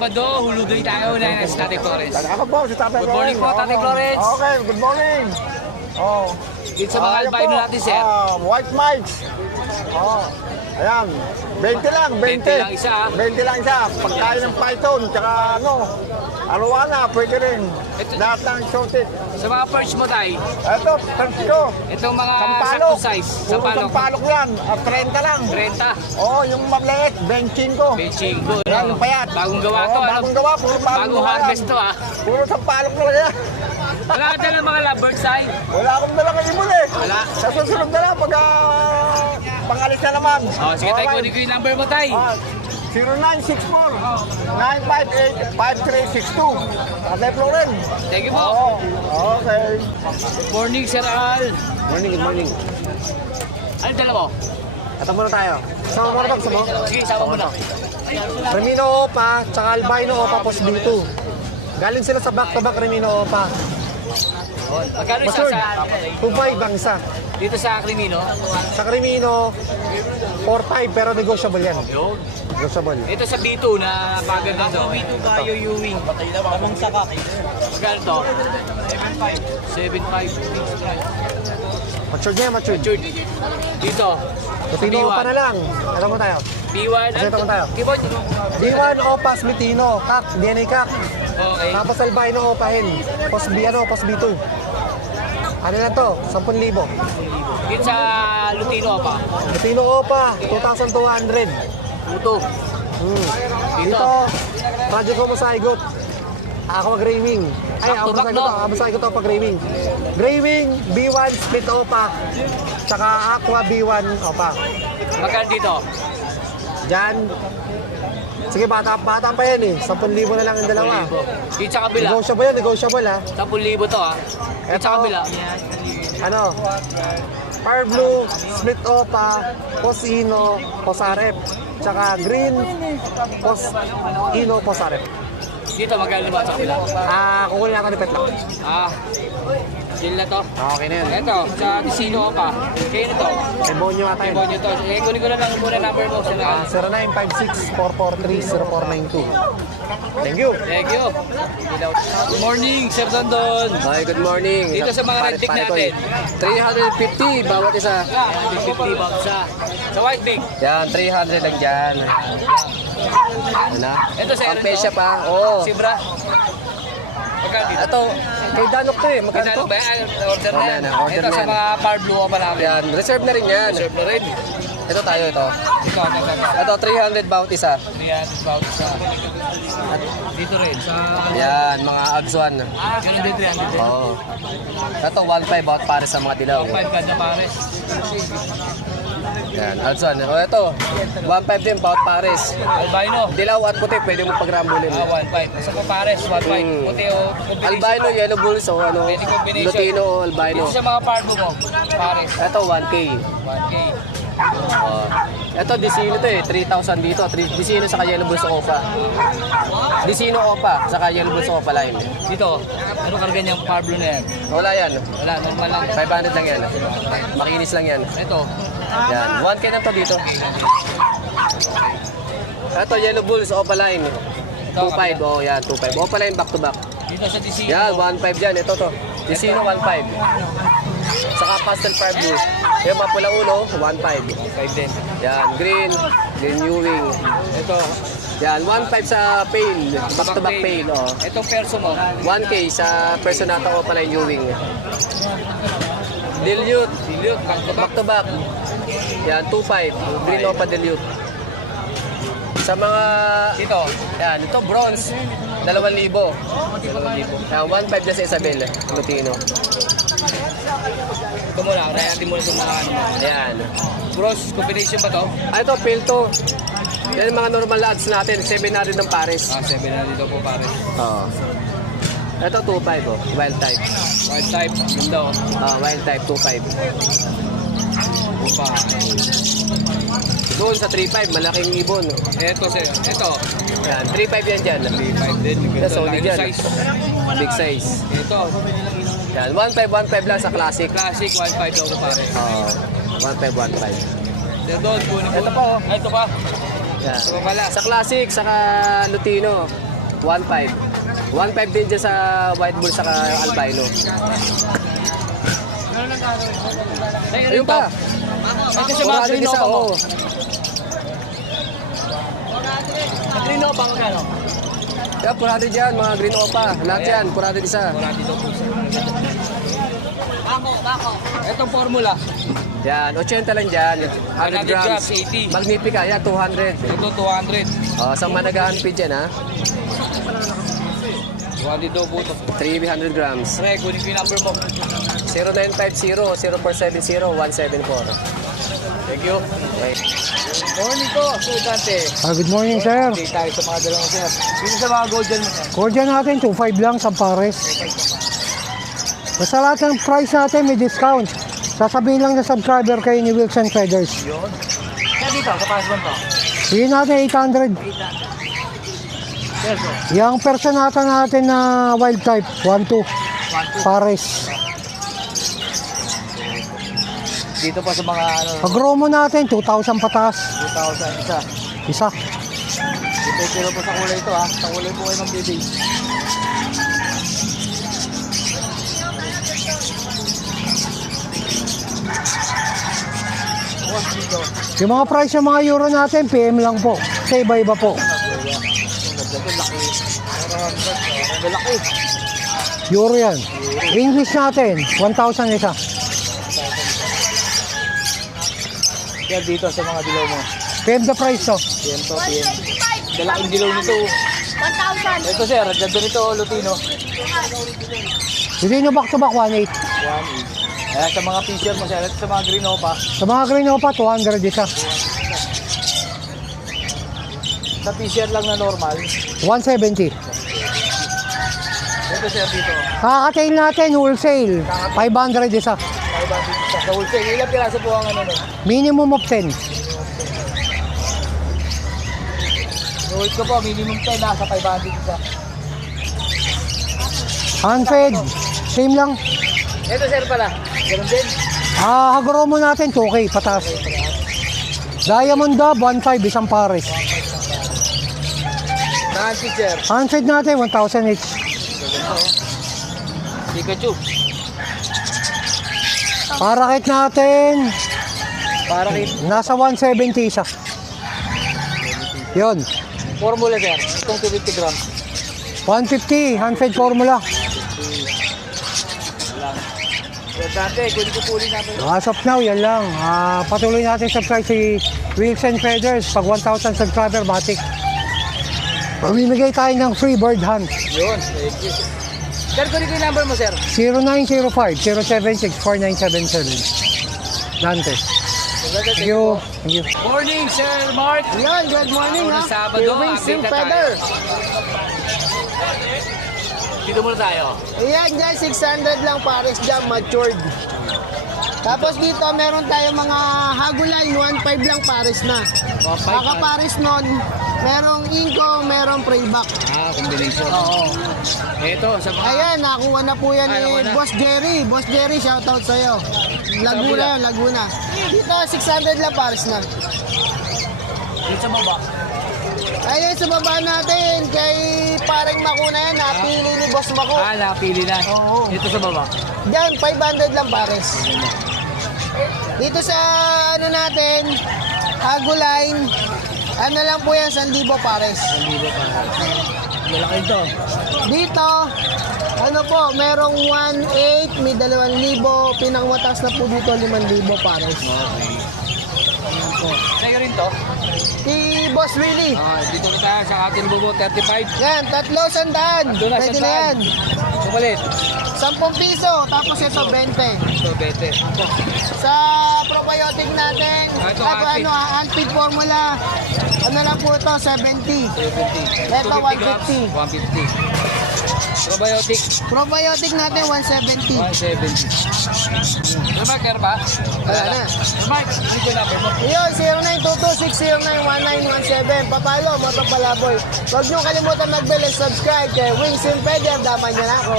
Sabado, huludoy tayo na sa Tatay Flores. Ako po, si Tatay Good morning po, Tatay Florence. Okay, good morning. Oh. Dito sa mga Ayan albino po, natin, sir. White mics. Oh. Ayan, 20 lang, 20. 20 lang isa, 20 lang isa. Pagkain ng python, tsaka arowana, pwede rin. Lahat ng exotic. Sa mga perch mo, Tay. Ito, perch ko. Itong mga Sampalok. sakto size. Puro sampalok yan. 30 lang. 30. Oh, yung maliit, benching ko. Benching ko. Yan, yung payat. Bagong gawa to. Oh, bagong gawa, puro bagong gawa harvest yan. to, ah. Puro sampalok na yan. Wala ka dyan ng mga lovebirds, Tay. Wala akong dalang ibon eh. Wala. Sa susunod na lang pag pangalis na naman. Oh, sige, Tay. Kunin ko yung number mo, Tay. 0964-958-5362. Tatay Floren. Thank you po. Oo. Okay. Good morning, Sir Al. Morning, good morning. Ano dala mo? Ito muna tayo. Sama mo na bang sama? Sige, sama mo na. Remino Opa, tsaka Albino Opa Post B2. Galing sila sa back-to-back Remino Opa. Magkano isa Matured. sa... 2.5 ang isa. Dito sa Crimino? Sa Remino, 4.5 pero negotiable yan. Yun. Negotiable. Ito sa B2 na paganda to. B2 tayo Ewing. Tamang saka. Magkano to? 7.5. 7.5. Matured niya, matured. Matured. Dito. Remino Opa na lang. Ano mo tayo? B1. Kasi ito mo tayo. Keyboard. B1 Opa Smitino, Kak, DNA Kak. Okay. Tapos Albino Opa Hen. Post B, Post B2. Ano na to? 10,000. Dito sa Lutino pa. Smitino Opa, 2,200. Luto. Dito, Project Homo Zygote. Aqua Graving. Ay, Back to Aqua back, Zygote, no? Aqua Zygote Opa Graving. Graving, B1 Split Opa. Tsaka Aqua B1 Opa. Magkano dito? Diyan. Sige, bata pa yan eh. 10,000 na lang ang dalawa. Dito sa kabila. Negotiable ha. 10,000 to ah. Dito sa Eto. kabila. Ano? Fire Blue, Split Opa, Posino, Posarep. Tsaka Green, Posino, Posarep. Dito magkano ba sa kabila? Kukunin ako ni Pet lang. Deal na to. Okay na yun. Ito, sa Tisino pa. Kaya nito. May bonyo ata yun. Ibon nyo to. Kunin ko na lang muna number mo. 0956-443-0492. Thank you. Thank you. Good morning, Sir Dondon. Hi, good morning. Dito sa mga red tick natin. 350 bawat isa. 50 bucks sa white big. Yan, 300 lang dyan. Ano? Ito sa Ang pesya pa. Oo. Sibra. Magkano dito? Ito, kay Danok to eh. Magkano Magkano to? ba yan? Order na yan. Order Ito na sa yan. mga par blue pa namin. Yan, reserve na rin yan. Reserve na rin. Ito tayo, ito. Ikaw, Ito, 300 bawat isa. 300 bucks sa... Dito rin, sa... Yan, mga Agswan. Ganun din 300 din. Oo. Ito, 1.5 bawat para sa mga dilaw. 5 ka na pares. Yan, Agswan. O, ito, 1.5 din bawat pares. Albino. Dilaw at puti, pwede mo pagrambulin. 1.5. Sa pa pares, 1.5. Puti o combination. Albino, yellow bulls, o ano, Pwede combination. Lutino o albino. Dito sa mga par blue mo, pares. Ito, 1K. 1K. Oh. Ito, Disino to eh. 3,000 dito. Disino sa Yellow Bulls Opa. Disino Opa sa Yellow Bulls Opa line. Dito, ano karga niyang par blue na yan? Wala yan. Wala, normal lang. 500 lang yan. Makinis lang yan. Ito, Yan. 1K na to dito. Ito, Yellow Bulls Opa line. 2.5. Oh, yan. 2.5. Opa line back to back. dito sa Disino. Yan, 1.5 yan. Ito to. Disino 1.5. Saka pastel fire blue. Yung mga pula ulo, 1.5. 5 din. Yan, green Ewing. Ito, Yan, 1.5 sa pail. Back to back pail. Oh. Itong perso mo, 1K sa personata ko pala yung Ewing. Dilute, dilute, back to back. back to back. Yan, 2.5. Green Opa Dilute. Sa mga, Dito, yan, ito bronze. 2,000. Yan, 1.5 na sa Isabel. Lutino. ito muna, natin muna sa mga ano. Yan. Bros, combination ba to? Ito, pail to. Yan yung mga normal ads natin. 700 ng pares. 7 na dito po pare. Oo. Ito, 2.5 oh. Wild type. White type, ganda oh. Wild type, 2.5. Upa. Doon sa 3.5, malaking ibon. Ito sir, ito. Yan, 3.5 yan dyan. 3.5 din. Yan, Ganda, solid lalo yan. size. Big size. Ito, Yan, 1.5 lang sa classic. classic, 1.5 daw ito pare. 1.5. Sir Don, kunin Ito pa, oh. Ito pa. Yan. Ito pa pala. Sa classic, saka Lutino. 1.5. 1.5 din dyan sa white bull sa albino. Ayun pa. Ito sa mga green opa mo. oo. Green opa mo gano'n? Kaya purado dyan, mga green opa. Lahat yan, purado isa. Bako. Itong formula. Yan, 80 lang dyan. 100 grams. 80. Magnifica, yan, 200. Ito 200. Sa managahan feed yan, ha? 200 daw buto. 300 grams. Pre, kunin ko yung number mo. 0950-0470-174. Thank you. Okay. Morning ko, Sir Dante. Good morning, sir. Okay tayo sa mga dalawang sir. Dito sa mga golden mo, sir. Kordya natin, 2.5 lang sa pares. Basta lahat ng price natin may discount. Sasabihin lang na subscriber kayo ni Wilson Feathers. Yun. Kaya dito, sa passport to. Bigyan natin 800. Sir, sir. Yung personata natin na wild type, 1-2. Pares. Dito pa sa mga ano, Pag-romo natin, 2,000 pataas. 2,000 isa. Isa. Depende lang po sa kulay ito ha. Sa kulay po kayo mag-bibig. Yung mga price ng mga euro natin, PM lang po. Sa iba-iba po. Malaki. Euro yan. English natin, 1,000 isa. Kaya dito sa mga dilaw mo. PM the price to. PM to, PM. Dalaking dilaw nito. 1,000. Ito sir, ganda nito, Lutino. Hindi nyo back to back, 1.8. 1.8. Kaya sa mga fisher mo sir, ito sa mga green opa. Sa mga green opa, 200 isa. Sa fisher lang na normal. 170. Ito sir dito. Kakatail natin, wholesale. 500 isa. 500 isa. Sa wholesale, ilang piraso po ang ano nun? Minimum of 10. Sa wholesale ko po, minimum 10 nasa 500 isa. Unfed. Same lang. Ito sir pala, ganun din. Hagromo natin, 2K, pataas. Diamond Dub, 1.5, isang pares. Nancy sir. Unfed natin, 1,000 each. Pikachu. Parakit natin, Para kay nasa 170 isa. Yun. formula sir, itong 250 grams. 150, unfed formula. Sir Dante, kunin ko puli natin. As of now, yan lang. Patuloy natin subscribe si Wilson Feathers. Pag 1,000 subscriber, matik. Mamimigay tayo ng free bird hunt. Yun, thank you. Sir, kunin ko yung number mo sir. 0905-076-4977. Dante. Thank you. Thank you. Morning, Sir Mark. Yan, good morning ha. Sabado, Wilson update na Feather. Dito muna tayo. Ayan dyan, 600 lang pares dyan, matured. Tapos dito, meron tayong mga hagulan, 1.5 lang pares na. Kakapares nun, merong inko, merong prayback. Combination. Oo. Ito, sa mga... Ayan, nakuha na po yan nakuha ni na. Boss Jerry. Boss Jerry, shoutout sa'yo. Laguna yun, Laguna. Dito, 600 lang pares na. Dito sa baba. Ayan, sa baba natin, kay parang Makuna yan, napili ni Boss Mako. Napili na. Oo. Dito sa baba. Diyan, 500 lang pares. Dito sa ano natin, Haguline, ano lang po yan, 1,000 pares. Malaki ito. Dito, ano po, merong 1,800, may 2,000, pinakmataas na po dito 5,000 pares. Sa'yo rin to. Si Boss Willie, Dito na tayo sa ating bubo, 35. yan, 300, Doon na, pwede na yan. Sumalit. 10 piso, tapos ito 20. Ito, bete. Sa probiotic natin, Ito, Anpid formula, ano lang po ito, 70. 70. Ito, 150. 150. Probiotic, Probiotic natin, 170. 170. Sir Mark, meron ba? Wala na. Sir Mark, hindi ko number mo. Yun, 0922-609-1917. Papalo, mapapalaboy. Huwag nyo kalimutan mag-bell and subscribe kay Wings and Feather. Daman niya na ako.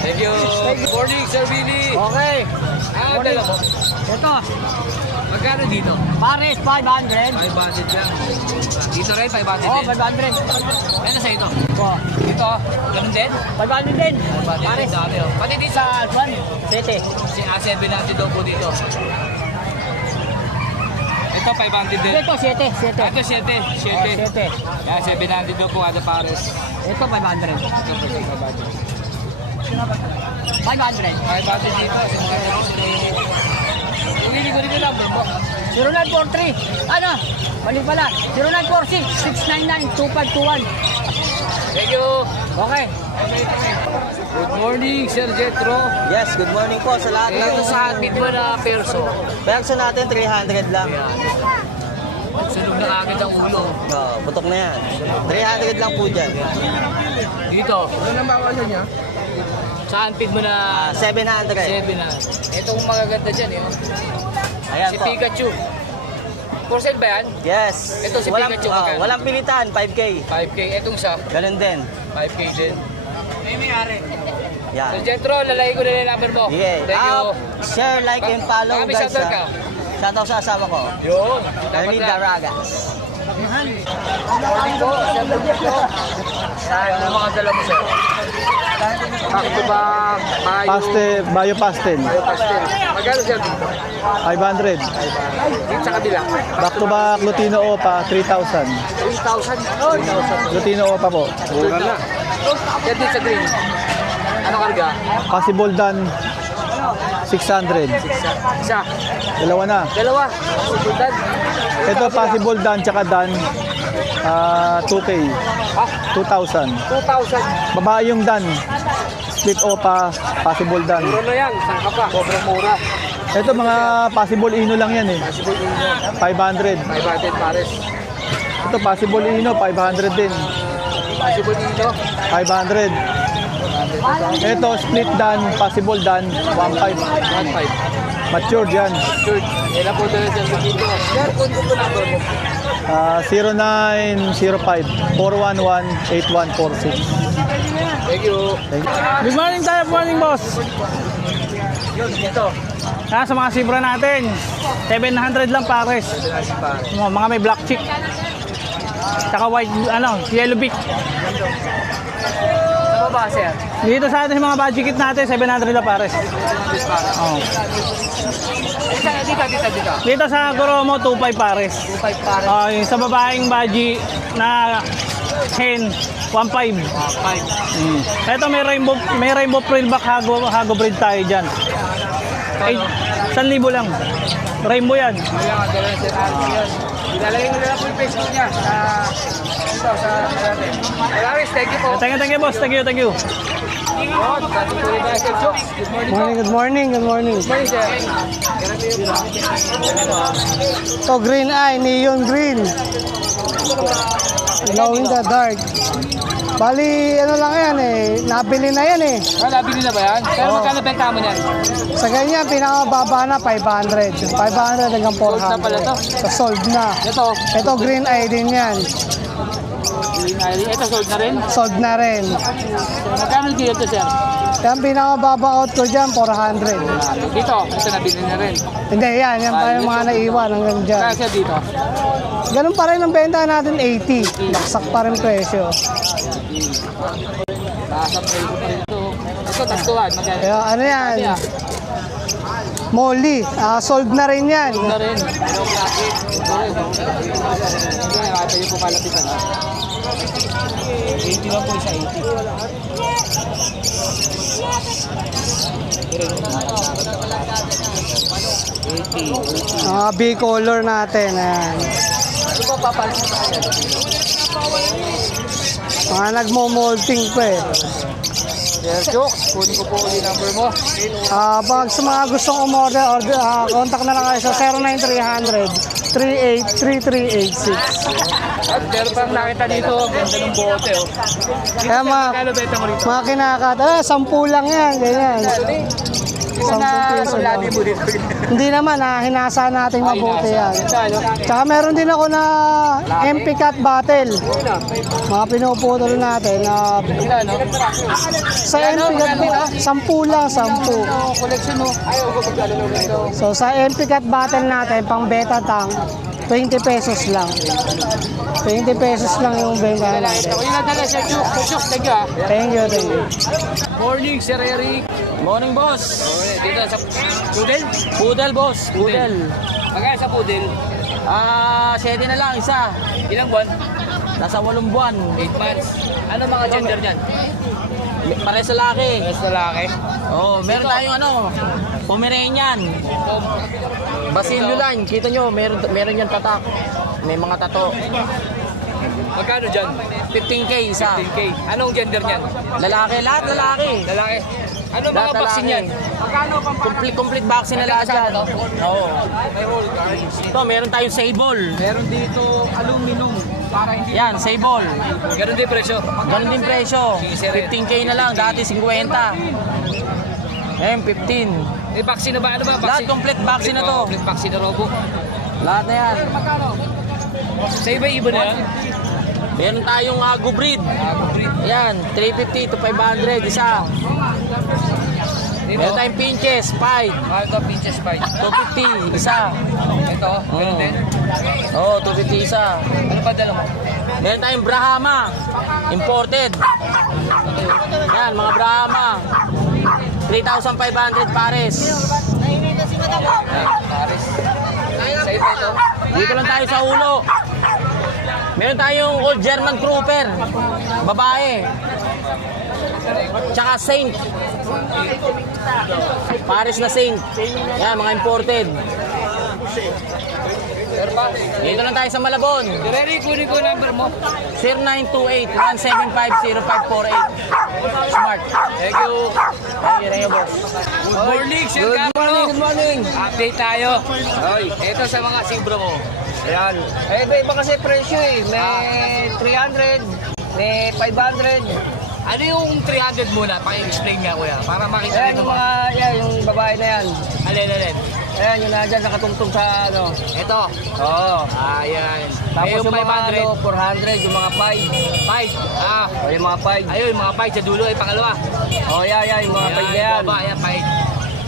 Thank you. Good morning, Sir Billy. Okay. ang dala mo? Ito, Magkano dito? pares 500. 500 lang. Dito rin, 500 Oh, din. 500. Ano sa ito? Oh, Dito, ganun din? 500 din. 500 Pares. din dami, oh. Pati dito sa Sa Juan, 7. si A7 natin daw po dito. Ito, 500 din. Ito, 7. 7. Ito, 7. 7. 7. Kaya 700 daw po kada pares. Ito, 500. Ito po, 500. 500. 500 dito. Hindi ko rin yung number mo. 0943. Ano? Mali pala. 0946-699-2521. Thank you. Okay. Good morning, Sir Jetro. Yes, good morning po sa lahat ng Ito sa atin mo na perso. perso natin, 300 lang. Sunog na agad ang ulo. Oh, putok na yan. 300 lang po dyan. Dito. Ano nang bawasan niya? Sa anpid mo na 700. 7 na. Itong magaganda dyan eh. Ayan Si po. Pikachu. Percent ba yan? Yes. Ito si walang, Pikachu, oh, magkano? walang pilitan, 5K. 5K. Itong sa Ganun din. 5K din. Sir Yan. Jetro, lalagay ko na yung number mo. Yeah. Thank you. Share, like, and follow Baka may guys. shoutout ka? Shoutout sa asawa ko. Yun. Ernie Daragas. Morning po. Sir Jetro. Ano mga dala mo, sir? Back to back. Bayo Pastel. Pastel. Magkano sir dito? 500. Dito sa kabila. Back to back Lutino Opa, 3,000. 3,000. Lutino Opa po. Mura na. Yan dito sa green. Ano karga? Possible Dan, 600. Isa. Dalawa na. Dalawa. Sultan. Ito possible Dan, tsaka Dan, 2K. Ah, 2,000. 2,000. Babae yung Dan. Split Opa, possible Dan. Mura na yan. Saan ka pa? Sobrang mura. Ito mga possible Ino lang yan eh. 500. 500 pares. Ito possible Ino, 500 din. Possible dito. 500. Ito split Dan, possible Dan, 1.5. 1,500. Matured yan. Good. Yan lang po doon sa dito. Sir, kung ko number mo. 0905-411-8146. Thank you. Good morning tayo, morning boss. Yun, dito. Sa mga sibra natin, 700 lang pares. Mga may black chick. Tsaka white, yellow beak. Ano ba, sir? Dito sa atin mga budget kit natin, 700 lang pares. Oh. Dito. Dito sa Goromo, 2.5 pares. 2,500 pares. Yung sa babaeng budget na hen, 1.5. 5. Ito may rainbow frillback hago breed tayo dyan. 1,000 lang. Rainbow yan. Wala nga, dala sir Alvin yun. Ilalagay mo na lang po yung Facebook niya sa natin. Alaris, thank you po. Thank you boss. Thank you. Good morning. Good morning. Good morning, sir. So, green eye, neon green. Glow in the dark. Bali, ano lang yan eh. Nabili na yan eh. Nabili na ba yan? Pero magkano benta mo niyan? Sa ganyan, pinakamababa na 500. 500 hanggang 400. Sold na pala to? Sold na. Ito. Ito, green eye din yan. Ito sold na rin. Sold na rin. Magkano kilo to, sir? Yan, pinakamababa out ko dyan, 400. Dito, ito nabili na rin. Hindi, yan pa yung mga naiwan hanggang dyan. Kaya sir dito. Ganun pa rin ang benta natin, 80. Baksak pa rin presyo. Taas ang presyo pa rin ito. Ito, tagtuan. Magkano? Kaya ano yan? Molly, sold na rin yan. Sold na rin. Pero classic. Ito rin. Ito yung pumalapitan. 80 lang po isa 80. Mga B-color natin. Ayan. Ano ba papalitan pa siya? Mga nagmo-molting pa eh. Sir Jokes, kunin ko po ulit number mo. Pag sa mga gustong umorder, contact na lang kayo sa 09300 383386. At meron pang nakita dito, ganda ng bote. Oh. Dito Kaya sir, magkano benta mo rito? mga kinakat, 10 lang yan, ganyan. Ito na piso lang. labi mo dito. Hindi naman, hinasa natin mabuti yan. Tsaka meron din ako na MP Cat Battle. Mga pinuputol natin. Sa MP Cat, 10 lang, 10. Collection mo. Ayaw ko magkano nito. So sa MP Cat Battle natin, pang beta tank, 20 pesos lang. 20 pesos lang yung benta natin. Ako yung nadala sa Chuk. Chuk, thank you ah. Thank you, thank you. Morning, Sir Eric. Morning, boss. Dito sa Poodle? Poodle, boss. Poodle. Magkaya sa Poodle. 7 na lang, isa. Ilang buwan? Nasa 8 buwan. 8 months. Ano mga gender niyan? Pare sa laki. Mas lalaki. Oh, meron tayong Pomeranian. Basilio line. Kita nyo, meron yan tatak. May mga tato. Magkano dyan? 15K isa. 15K. Anong gender niyan? Lalaki, lahat lalaki. Lalaki. Ano mga Lahat vaccine lalaki. yan? Magkano pang Complete vaccine na lahat yan. Oo. Ito, meron tayong Sable. Meron dito aluminum para hindi Yan, Sable. Ganun din presyo. Ganun din presyo. 15K na lang, dati 50. Ngayon, 15. May vaccine na ba? Ano ba? Lahat complete vaccine na to. Complete vaccine na robo. Lahat na yan. Magkano? Sa iba-iba na yan? Meron tayong Agu breed. Breed. Yan, 350 to 500 isa. Meron tayong Pinches, 5. Ito, pinches bite. 250 isa. Ito, ganun din. Oo, 250 isa. Ano ba dala mo? Meron tayong Brahma, imported. Yan, mga Brahma. 3,500 pares. Paris. Sa iba ito? Dito lang tayo sa ulo. Meron tayong Old German Trooper, babae. Tsaka Saint. Pares na Saint. Yan, mga imported. Dito lang tayo sa Malabon. Ready, kunin ko number mo. 0928-175-0548. Smart. Thank you. Thank you, boss. Good morning, Sir Carlo. Good morning. Update tayo. Ito sa mga sibro mo. Ayan. Eh, iba kasi presyo eh. May 300, may 500. Ano yung 300 muna? Paki-explain nga kuya. Para makita Ayan rin yung mga, yan, yung babae na yan. Alin. Ayan, yung nandyan nakatungtong sa ano. Ito. Oo. Ayan. Tapos Eh, yung mga 500. 400, yung mga 5. 5. O, yung mga 5. Ayun, mga 5 sa dulo ay pangalawa. O, yan, yung mga 5 na yan. Baba, ayan, 5.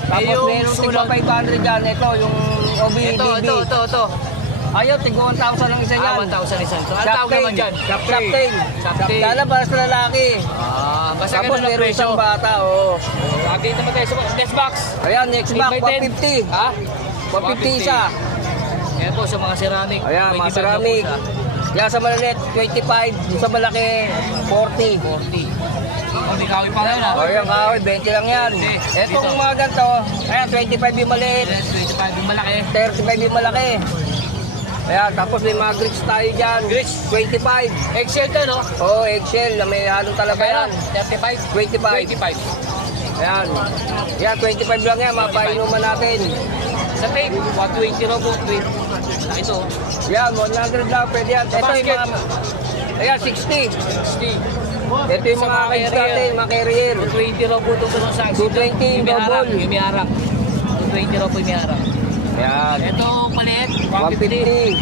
Tapos meron tigpa 500 dyan. Ito, yung OBBB. Ito. Ayaw, tigpa 1,000 ang isa yan. 1,000 isa. So, ang tawag naman dyan? Shoptail. Shoptail. Shoptail para sa lalaki. Basta Tapos ganun ang meron presyo. isang bata, oo. Update naman tayo sa next box. Ayan, next box, Big by 10. 150. Ha? 150 isa. Ayan po sa mga ceramic. Ayan, mga 25 ceramic. na po siya. Yan sa maliit, 25. Yung sa malaki, 40. 40. Hindi kawi pa ngayon ha. O yan, kahoy, 20 lang yan. Etong Dito. mga ganito, ayan, 25 yung maliit, 25 yung malaki. 35 yung malaki. Ayan, tapos may mga grits tayo dyan. Grits? 25. Excel to no? Oo, eggshell, na may halong talaga yan. 35? 25. 25. Ayan. Yan, 25 lang yan, mapainuman natin. Sa tape, 120 robo. Ito. Yan, 100 lang, pwede yan. Ito yung basket. mga, ayan, 60. 60. Ito yung mga kids natin, mga carrier. 220 robo ito sa 220 yung double. Yung may harap. 220 robo yung may harap. Ayan. Ito maliit, 150.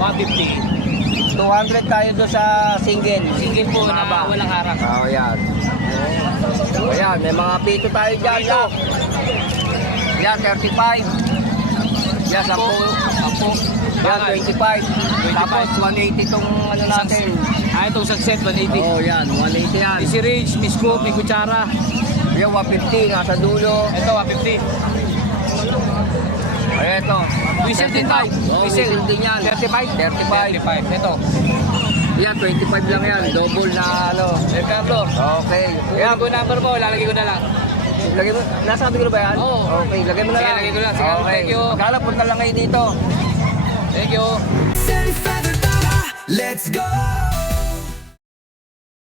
150. 200 tayo doon sa single. Single po na Maba. walang harap. Oo, yan. Ayan, may mga pito tayo dyan. Pito. Yan, 35. Yan, 10. Apo. Yan, 25. Tapos 180 tong ano natin. Itong sunset, 180. Oo, yan, 180 yan. Easy Ridge, Miss Scoop, may kutsara. Yan, 150, nasa dulo. Ito, 150. Ayan, ito. Whistle din ba? Oo, whistle din yan. 35? 35. 35. Ito. Yan, 25 lang yan. Double na ano. Sir Carlo. Okay. Ayan Ayan, ko number mo, lalagay ko na lang. lagay mo. Nasabi ko na ba yan? Oo. Okay, lagay mo na Sige, lang. lagay ko lang. Sige, Okay. thank you. Magkala, punta lang kayo dito. Thank you. Let's go.